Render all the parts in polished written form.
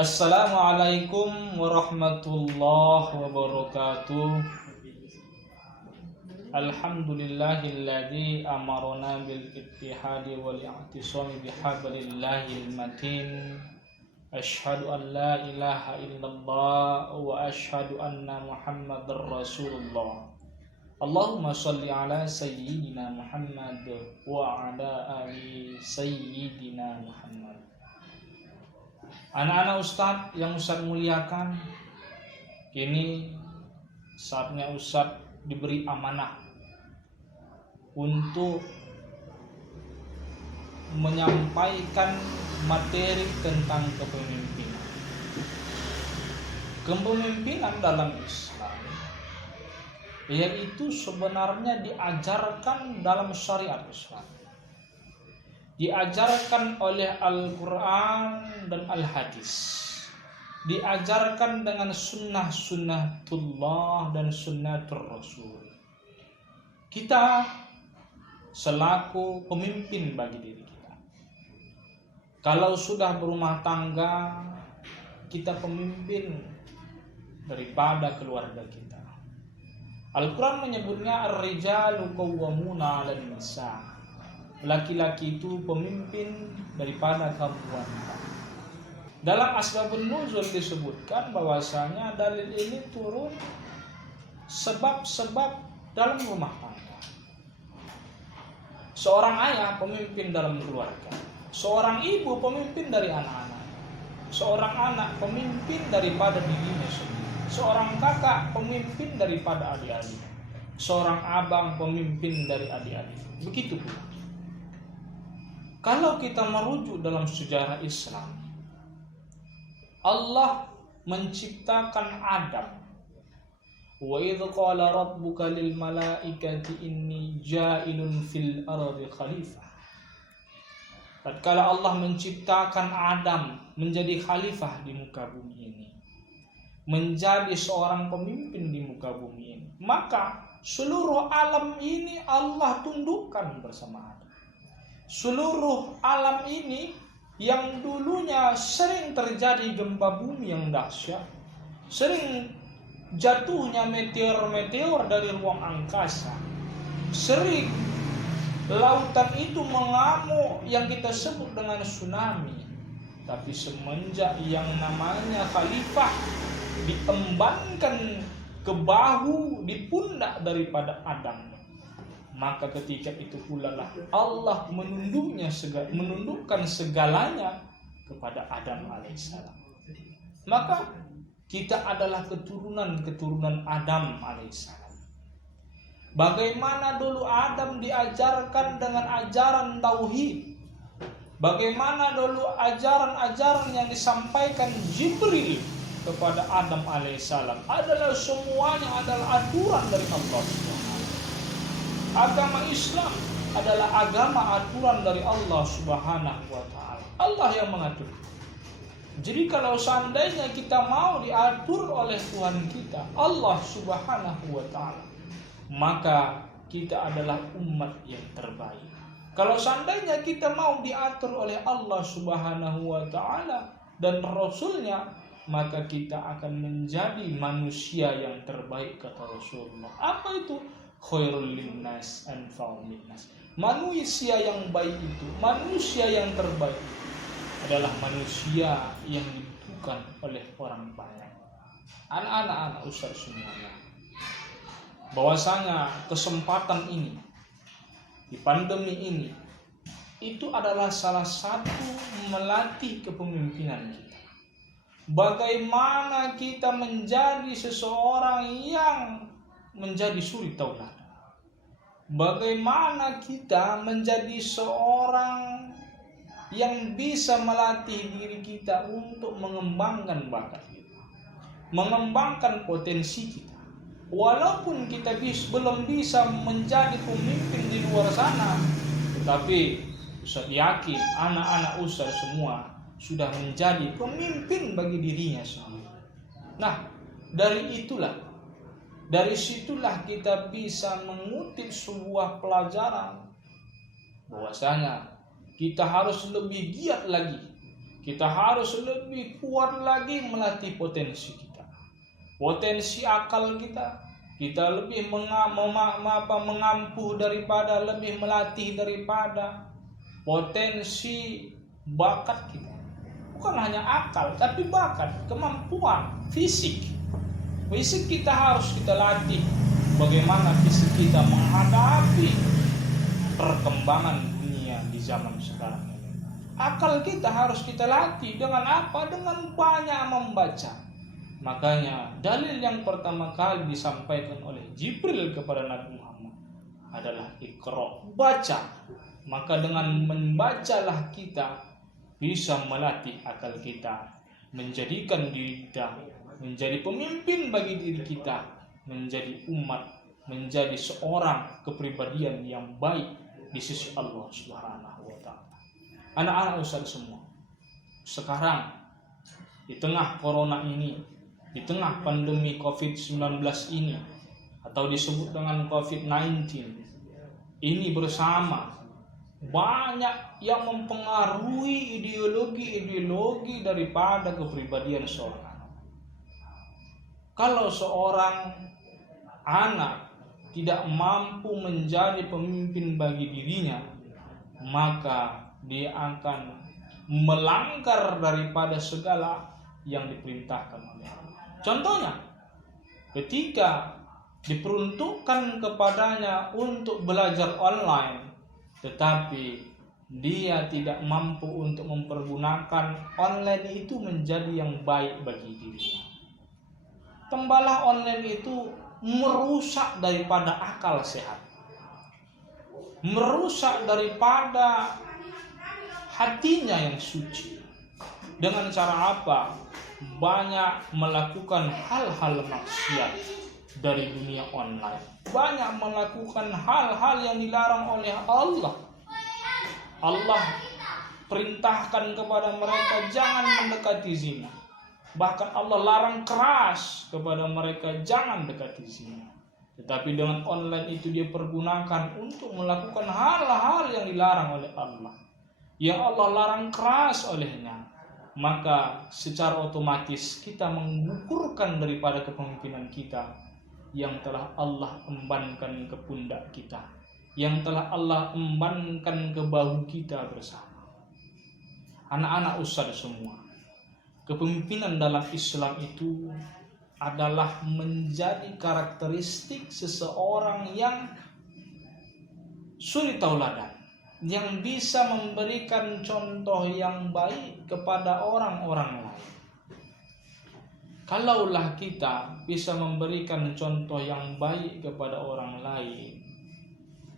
Assalamualaikum warahmatullahi wabarakatuh. Alhamdulillahilladzi amarna bil ittihadi wal i'tisami bihablillahil matin. Asyhadu an la ilaha illallah wa asyhadu anna Muhammadar Rasulullah. Allahumma shalli ala sayyidina Muhammad wa ala ali sayyidina Muhammad. Anak-anak Ustadz yang Ustadz muliakan, kini saatnya Ustadz diberi amanah untuk menyampaikan materi tentang kepemimpinan. Kepemimpinan dalam Islam yaitu sebenarnya diajarkan dalam syariat Islam, diajarkan oleh Al-Quran dan Al-Hadis, diajarkan dengan sunnah-sunnatullah dan sunnatur Rasul. Kita selaku pemimpin bagi diri kita, kalau sudah berumah tangga, kita pemimpin daripada keluarga kita. Al-Quran menyebutnya ar-rijalu qawwamuna 'alan nisa. Laki-laki itu pemimpin daripada kaum wanita. Dalam asbabun nuzul disebutkan bahwasanya dalil ini turun sebab-sebab dalam rumah tangga. Seorang ayah pemimpin dalam keluarga, seorang ibu pemimpin dari anak-anak, seorang anak pemimpin daripada dirinya sendiri, seorang kakak pemimpin daripada adik-adik, seorang abang pemimpin dari adik-adik. Begitu pula kalau kita merujuk dalam sejarah Islam, Allah menciptakan Adam. Wa idz qala rabbuka lil malaikati inni ja'ilun fil ardi khalifah. Tatkala Allah menciptakan Adam menjadi khalifah di muka bumi ini, menjadi seorang pemimpin di muka bumi ini, maka seluruh alam ini Allah tundukkan bersama Adam. Seluruh alam ini yang dulunya sering terjadi gempa bumi yang dahsyat, sering jatuhnya meteor-meteor dari ruang angkasa, sering lautan itu mengamuk yang kita sebut dengan tsunami. Tapi semenjak yang namanya khalifah diembankan ke bahu, di pundak daripada Adam, maka ketika itu pula lah Allah menundukkan segalanya kepada Adam alaihissalam. Maka kita adalah keturunan Adam alaihissalam. Bagaimana dulu Adam diajarkan dengan ajaran tauhid, bagaimana dulu ajaran-ajaran yang disampaikan Jibril kepada Adam alaihissalam adalah semuanya adalah aturan dari Allah. Agama Islam adalah agama aturan dari Allah Subhanahu wa ta'ala. Allah yang mengatur. Jadi kalau seandainya kita mau diatur oleh Tuhan kita, Allah Subhanahu wa ta'ala, maka kita adalah umat yang terbaik. Kalau seandainya kita mau diatur oleh Allah Subhanahu wa ta'ala dan Rasulnya, maka kita akan menjadi manusia yang terbaik, kata Rasulullah. Apa itu? Khairul linnas anfa'ul linnas. Manusia yang baik itu, manusia yang terbaik adalah manusia yang dibutuhkan oleh orang banyak. Anak-anak Ustaz semuanya, bahwasanya kesempatan ini di pandemi ini itu adalah salah satu melatih kepemimpinan kita. Bagaimana kita menjadi seseorang yang menjadi suri tauladan. Bagaimana kita menjadi seorang yang bisa melatih diri kita untuk mengembangkan bakat kita, mengembangkan potensi kita. Walaupun kita belum bisa menjadi pemimpin di luar sana, tetapi Ustaz yakin anak-anak Ustaz semua sudah menjadi pemimpin bagi dirinya sendiri. Nah, dari situlah kita bisa mengutip sebuah pelajaran bahwasanya kita harus lebih giat lagi Kita harus lebih kuat lagi melatih potensi kita, potensi akal kita. Kita lebih mengampuh daripada, lebih melatih daripada potensi bakat kita. Bukan hanya akal, tapi bakat, kemampuan fisik. Fisik kita harus kita latih. Bagaimana fisik kita menghadapi perkembangan dunia di zaman sekarang ini. Akal kita harus kita latih dengan apa? Dengan banyak membaca. Makanya dalil yang pertama kali disampaikan oleh Jibril kepada Nabi Muhammad adalah Iqra, baca. Maka dengan membacalah kita bisa melatih akal kita, menjadikan diri kita menjadi pemimpin bagi diri kita, menjadi umat, menjadi seorang kepribadian yang baik di sisi Allah Subhanahu wa taala. Anak-anak Ustaz semua, sekarang di tengah corona ini, di tengah pandemi COVID-19 ini, atau disebut dengan COVID-19 ini, bersama banyak yang mempengaruhi ideologi daripada kepribadian seorang. Kalau seorang anak tidak mampu menjadi pemimpin bagi dirinya, maka dia akan melanggar daripada segala yang diperintahkan oleh Allah. Contohnya, ketika diperuntukkan kepadanya untuk belajar online, tetapi dia tidak mampu untuk mempergunakan online itu menjadi yang baik bagi dirinya. Tembalah online itu merusak daripada akal sehat, merusak daripada hatinya yang suci. Dengan cara apa? Banyak melakukan hal-hal maksiat dari dunia online, banyak melakukan hal-hal yang dilarang oleh Allah. Allah perintahkan kepada mereka jangan mendekati zina, bahkan Allah larang keras kepada mereka jangan dekati zina. Tetapi dengan online itu dia pergunakan untuk melakukan hal-hal yang dilarang oleh Allah, yang Allah larang keras olehnya. Maka secara otomatis kita mengukurkan daripada kepemimpinan kita yang telah Allah embankan ke pundak kita, yang telah Allah embankan ke bahu kita bersama. Anak-anak Ustaz semua, kepemimpinan dalam Islam itu adalah menjadi karakteristik seseorang yang suri tauladan, yang bisa memberikan contoh yang baik kepada orang-orang lain. Kalaulah kita bisa memberikan contoh yang baik kepada orang lain,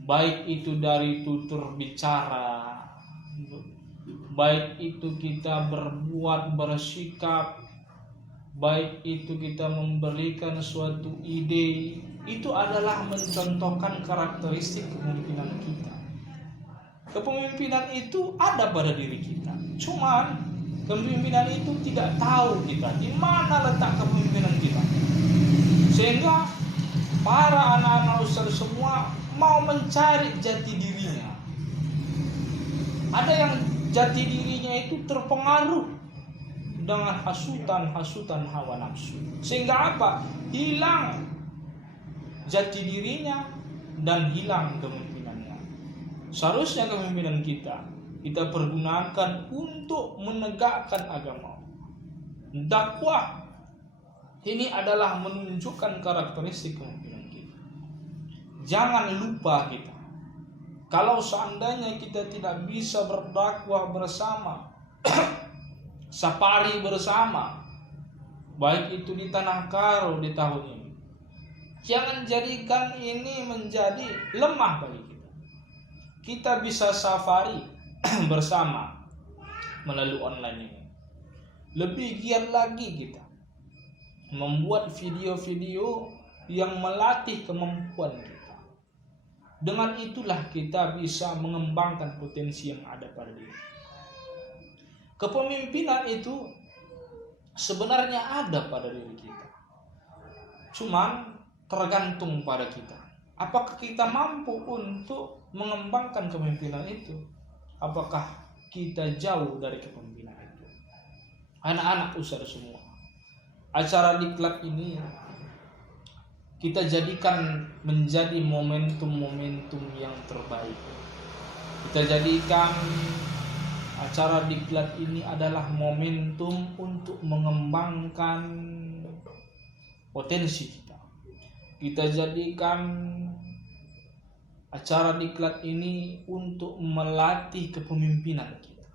baik itu dari tutur bicara, baik itu kita berbuat, bersikap, baik itu kita memberikan suatu ide, itu adalah mencontohkan karakteristik kepemimpinan kita. Kepemimpinan itu ada pada diri kita, cuman kepemimpinan itu tidak tahu kita di mana letak kepemimpinan kita, sehingga para anak-anak Ustaz semua mau mencari jati dirinya. Ada yang jati dirinya itu terpengaruh dengan hasutan hawa nafsu, sehingga apa? Hilang jati dirinya dan hilang kepemimpinannya. Seharusnya kepemimpinan kita pergunakan untuk menegakkan agama. Dakwah ini adalah menunjukkan karakteristik kepemimpinan kita. Jangan lupa kita, kalau seandainya kita tidak bisa berdakwah bersama, safari bersama, baik itu di Tanah Karo di tahun ini, jangan jadikan ini menjadi lemah bagi kita. Kita bisa safari bersama melalui online ini. Lebih giat lagi kita membuat video-video yang melatih kemampuan kita. Dengan itulah kita bisa mengembangkan potensi yang ada pada diri. Kepemimpinan itu sebenarnya ada pada diri kita, cuman tergantung pada kita. Apakah kita mampu untuk mengembangkan kepemimpinan itu? Apakah kita jauh dari kepemimpinan itu? Anak-anak Ustaz semua, acara diklat ini kita jadikan menjadi momentum-momentum yang terbaik. Kita jadikan acara diklat ini adalah momentum untuk mengembangkan potensi kita. Kita jadikan acara diklat ini untuk melatih kepemimpinan kita.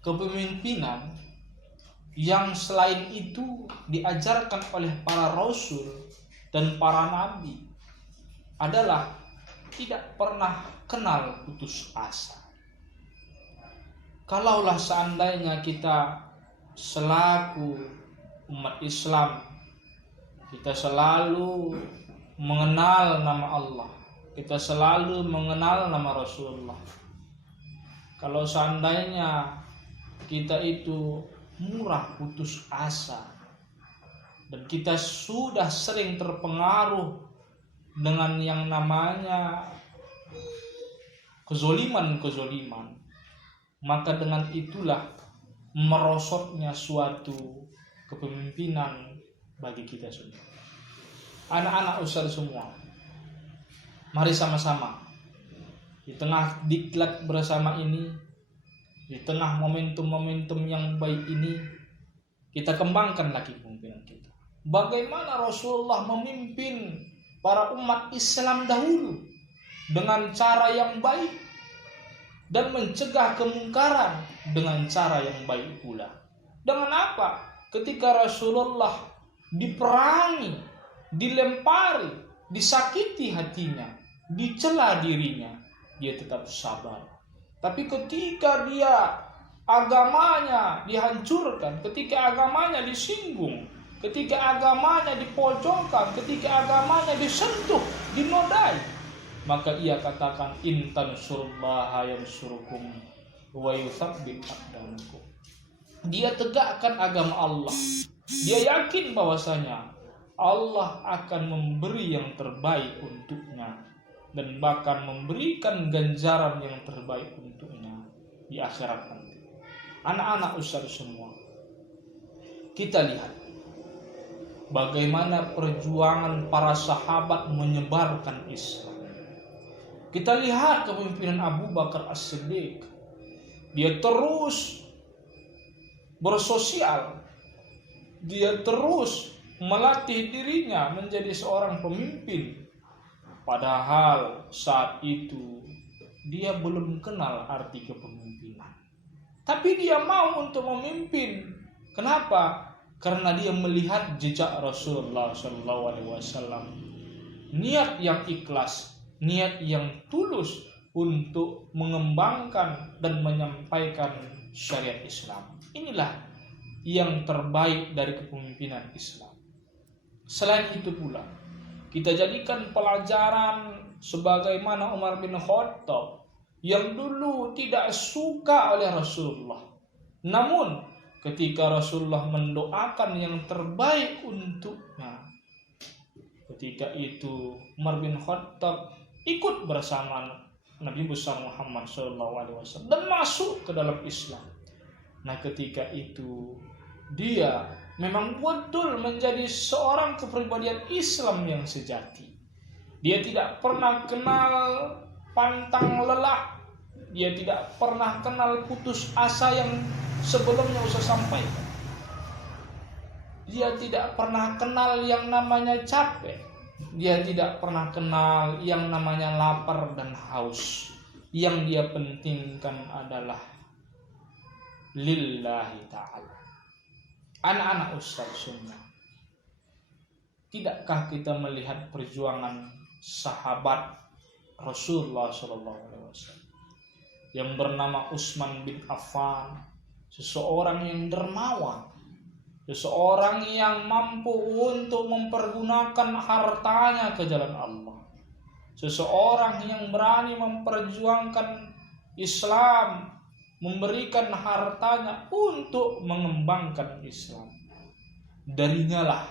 Kepemimpinan yang selain itu diajarkan oleh para rasul dan para nabi adalah tidak pernah kenal putus asa. Kalaulah seandainya kita selaku umat Islam, kita selalu mengenal nama Allah, kita selalu mengenal nama Rasulullah. Kalau seandainya kita itu murah putus asa dan kita sudah sering terpengaruh dengan yang namanya kezoliman, maka dengan itulah merosotnya suatu kepemimpinan bagi kita semua. Anak-anak Ustaz semua, mari sama-sama di tengah diklat bersama ini, di tengah momentum-momentum yang baik ini, kita kembangkan lagi kepemimpinan kita. Bagaimana Rasulullah memimpin para umat Islam dahulu dengan cara yang baik dan mencegah kemungkaran dengan cara yang baik pula. Dengan apa? Ketika Rasulullah diperangi, dilempari, disakiti hatinya, dicela dirinya, dia tetap sabar. Tapi ketika dia agamanya dihancurkan, ketika agamanya disinggung, ketika agamanya dipojokkan, ketika agamanya disentuh, dinodai, maka ia katakan in tansurullaha yansurukum wa yutsabbit aqdamakum. Dia tegakkan agama Allah. Dia yakin bahwasanya Allah akan memberi yang terbaik untuknya dan bahkan memberikan ganjaran yang terbaik untuknya di akhirat nanti. Anak-anak Ustaz semua, kita lihat bagaimana perjuangan para sahabat menyebarkan Islam. Kita lihat kepemimpinan Abu Bakar As-Siddiq. Dia terus bersosial, dia terus melatih dirinya menjadi seorang pemimpin. Padahal saat itu dia belum kenal arti kepemimpinan. Tapi dia mau untuk memimpin. Kenapa? Karena dia melihat jejak Rasulullah SAW. Niat yang ikhlas, niat yang tulus untuk mengembangkan dan menyampaikan syariat Islam. Inilah yang terbaik dari kepemimpinan Islam. Selain itu pula, kita jadikan pelajaran sebagaimana Umar bin Khattab yang dulu tidak suka oleh Rasulullah. Namun ketika Rasulullah mendoakan yang terbaik untuknya, ketika itu Umar bin Khattab ikut bersama Nabi besar Muhammad SAW dan masuk ke dalam Islam. Nah ketika itu dia memang betul menjadi seorang kepribadian Islam yang sejati. Dia tidak pernah kenal pantang lelah. Dia tidak pernah kenal putus asa yang sebelumnya usah sampaikan. Dia tidak pernah kenal yang namanya capek. Dia tidak pernah kenal yang namanya lapar dan haus. Yang dia pentingkan adalah lillahi ta'ala. Anak-anak Ustaz semua, tidakkah kita melihat perjuangan sahabat Rasulullah SAW yang bernama Utsman bin Affan, seseorang yang dermawan, seseorang yang mampu untuk mempergunakan hartanya ke jalan Allah, seseorang yang berani memperjuangkan Islam, memberikan hartanya untuk mengembangkan Islam. Darinya lah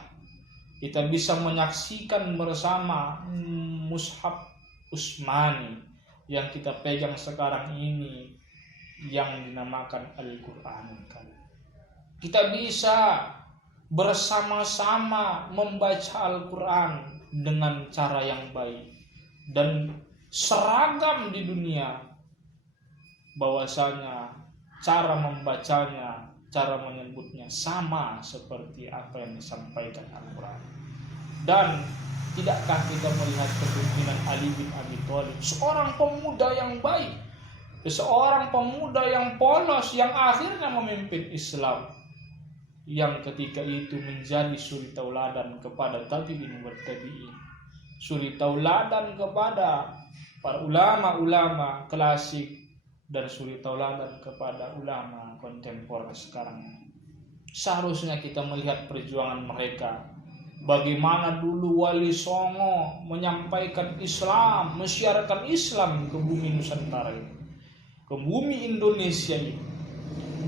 kita bisa menyaksikan bersama mushaf Utsmani yang kita pegang sekarang ini, yang dinamakan Al-Qur'anul Karim. Kita bisa bersama-sama membaca Al-Quran dengan cara yang baik dan seragam di dunia, bahwasanya cara membacanya, cara menyebutnya sama seperti apa yang disampaikan Al-Quran. Dan tidakkah kita melihat kepemimpinan Ali bin Abi Thalib, seorang pemuda yang baik, seorang pemuda yang polos yang akhirnya memimpin Islam, yang ketika itu menjadi suri tauladan kepada tabi'in wa tabi'in, suri tauladan kepada para ulama-ulama klasik, dan suri tauladan kepada ulama kontemporer sekarang. Seharusnya kita melihat perjuangan mereka, bagaimana dulu Wali Songo menyampaikan Islam, mensiarkan Islam ke bumi Nusantara ini, ke bumi Indonesia ini.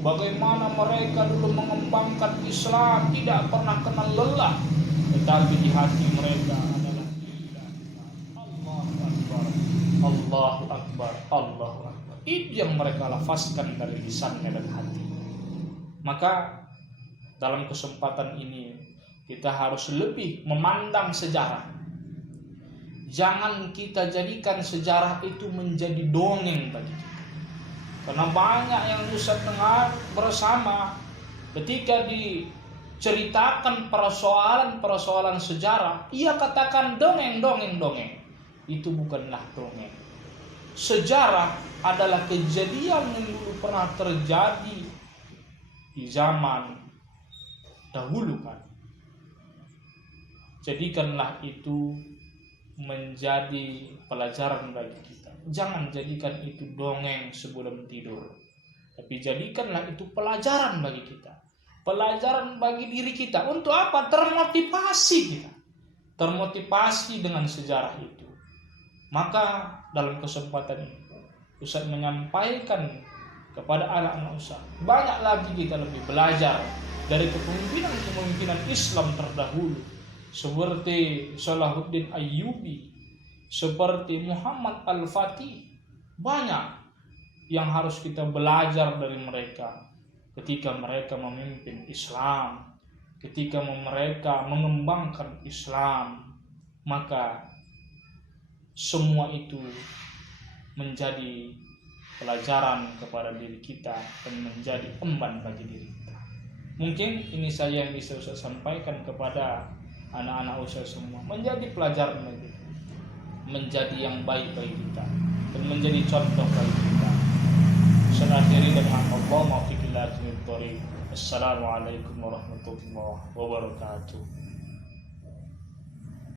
Bagaimana mereka dulu mengembangkan Islam, tidak pernah kenal lelah, tetapi di hati mereka adalah Allahu Akbar, Allahu Akbar, Allahu Akbar. Itu yang mereka lafazkan dari lisannya dan hati. Maka dalam kesempatan ini kita harus lebih memandang sejarah. Jangan kita jadikan sejarah itu menjadi dongeng bagi kita. Karena banyak yang Ustaz dengar bersama ketika diceritakan persoalan-persoalan sejarah, ia katakan dongeng. Itu bukanlah dongeng. Sejarah adalah kejadian yang dulu pernah terjadi di zaman dahulu kan. Jadikanlah itu menjadi pelajaran bagi kita. Jangan jadikan itu dongeng sebelum tidur, tapi jadikanlah itu pelajaran bagi kita, pelajaran bagi diri kita. Untuk apa? Termotivasi kita, termotivasi dengan sejarah itu. Maka dalam kesempatan ini Ustaz menyampaikan kepada anak-anak Ustaz, banyak lagi kita lebih belajar dari kepemimpinan Islam terdahulu, seperti Salahuddin Ayyubi, seperti Muhammad Al-Fatih. Banyak yang harus kita belajar dari mereka ketika mereka memimpin Islam, ketika mereka mengembangkan Islam. Maka semua itu menjadi pelajaran kepada diri kita dan menjadi emban bagi diri kita. Mungkin ini saja yang bisa saya sampaikan kepada anak-anak usia semua, menjadi pelajaran bagi kita, menjadi yang baik bagi kita, dan menjadi contoh bagi kita. Saya akhiri dengan Allah maufiqillah. Assalamualaikum warahmatullahi wabarakatuh.